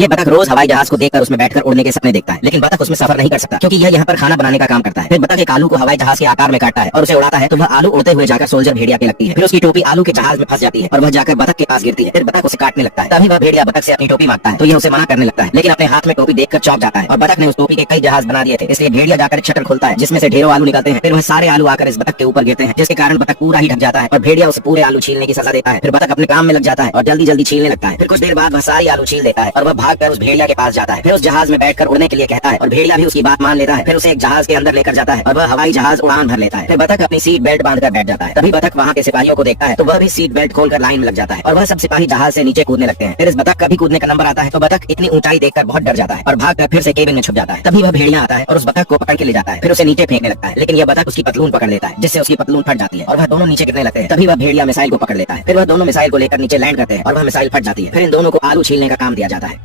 ये बतख रोज हवाई जहाज को देखकर उसमें बैठकर उड़ने के सपने देखता है, लेकिन बतख उसमें सफर नहीं कर सकता क्योंकि यह यहाँ पर खाना बनाने का काम करता है। फिर बतख एक आलू को हवाई जहाज के आकार में काटता है और उसे उड़ाता है तो वह आलू उड़ते हुए जाकर सोल्जर भेड़िया पे लगती है। फिर उसकी टोपी आलू के जहाज में फंस जाती है और वह जाकर बतख के पास गिरती है। फिर बतख उसे काटने लगता है। तभी वह भेड़िया बतख से अपनी टोपी मांगता है तो यह उसे मना करने लगता है, लेकिन अपने हाथ में टोपी देखकर चौंक जाता है। और बतख ने उस टोपी के कई जहाज बना दिए थे, इसलिए भेड़िया जाकर एक शटर खोलता है जिसमें से ढेरों आलू निकलते हैं। फिर वह सारे आलू आकर इस बतख के ऊपर गिरते हैं, जिसके कारण बतख पूरा ही ढक जाता है और भेड़िया उसे पूरे आलू छीलने की सजा देता है। फिर बतख अपने काम में लग जाता है और जल्दी जल्दी छीलने लगता है। फिर कुछ देर बाद वह सारी आलू छील देता है और वह भागकर उस भेड़िया के पास जाता है। फिर उस जहाज में बैठकर उड़ने के लिए कहता है और भेड़िया भी उसकी बात मान लेता है। फिर उसे एक जहाज के अंदर लेकर जाता है और वह हवाई जहाज उड़ान भर लेता है। फिर बतख अपनी सीट बेल्ट बांधकर बैठ जाता है। तभी बतख वहाँ के सिपाहियों को देखता है तो वह भी सीट बेल्ट खोलकर लाइन में लग जाता है और वह सब सिपाही जहाज से नीचे कूदने लगते हैं। फिर इस बतख का भी कूदने का नंबर आता है तो बतख इतनी ऊंचाई देखकर बहुत डर जाता है और भागकर फिर से केबिन में छुप जाता है। तभी वह भेड़िया आता है और उस बतख को पकड़ के ले जाता है। फिर उसे नीचे फेंकने लगता है, लेकिन यह बतख उसकी पतलून पकड़ लेता है, जिससे उसकी पतलून फट जाती है और वह दोनों नीचे गिरने लगते हैं। तभी वह भेड़िया मिसाइल को पकड़ लेता है। फिर वह दोनों मिसाइल को लेकर नीचे लैंड करते हैं और वह मिसाइल फट जाती है। फिर इन दोनों को आलू छीलने का काम दिया जाता है।